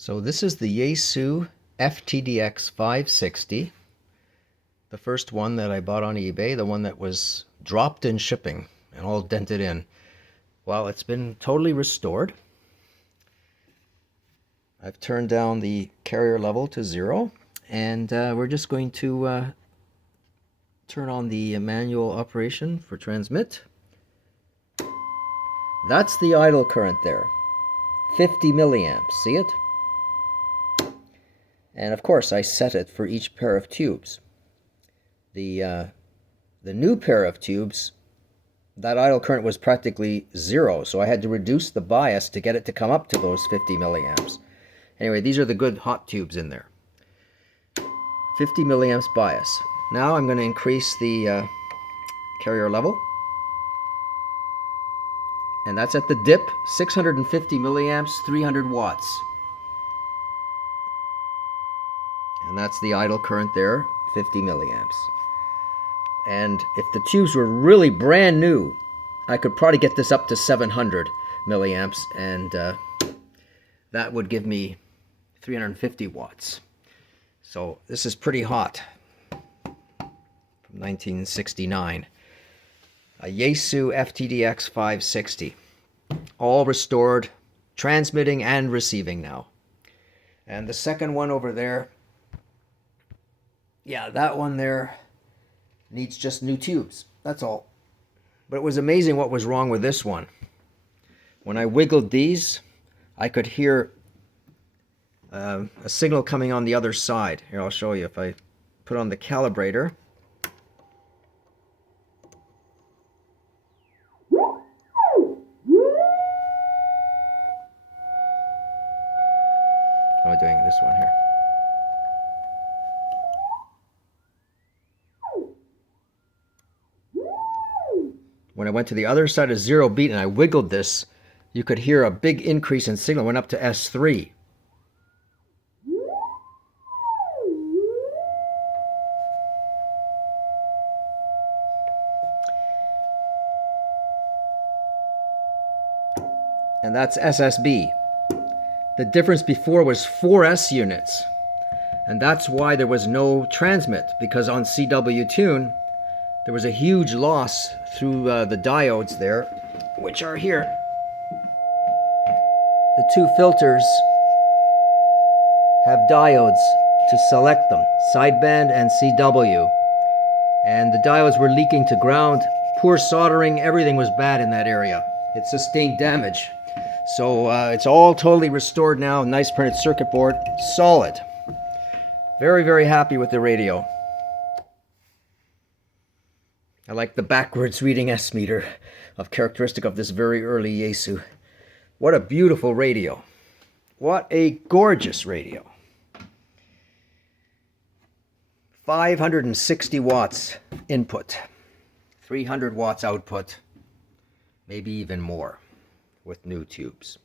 So this is the Yaesu FTdx-560, the first one that I bought on eBay, the one that was dropped in shipping and all dented in. Well, it's been totally restored. I've turned down the carrier level to 0, and we're just going to turn on the manual operation for transmit. That's the idle current there, 50 milliamps, see it? And of course I set it for each pair of tubes. The new pair of tubes, that idle current was practically 0, so I had to reduce the bias to get it to come up to those 50 milliamps. Anyway, these are the good hot tubes in there. 50 milliamps bias. Now I'm going to increase the carrier level. And that's at the dip, 650 milliamps, 300 watts. And that's the idle current there, 50 milliamps. And if the tubes were really brand new, I could probably get this up to 700 milliamps, and that would give me 350 watts. So this is pretty hot. From 1969. A Yaesu FTdx-560. All restored, transmitting and receiving now. And the second one over there, yeah, that one there needs just new tubes. That's all. But it was amazing what was wrong with this one. When I wiggled these, I could hear a signal coming on the other side. Here, I'll show you. If I put on the calibrator. How am I doing this one here? When I went to the other side of 0 beat and I wiggled this, you could hear a big increase in signal. It went up to S3. And that's SSB. The difference before was 4S units. And that's why there was no transmit, because on CW tune, there was a huge loss through the diodes there, which are here. The two filters have diodes to select them, sideband and CW. And the diodes were leaking to ground. Poor soldering, everything was bad in that area. It sustained damage. So it's all totally restored now. Nice printed circuit board, solid. Very, very happy with the radio. I like the backwards reading S meter, of characteristic of this very early Yaesu. What a beautiful radio. What a gorgeous radio. 560 watts input, 300 watts output, maybe even more with new tubes.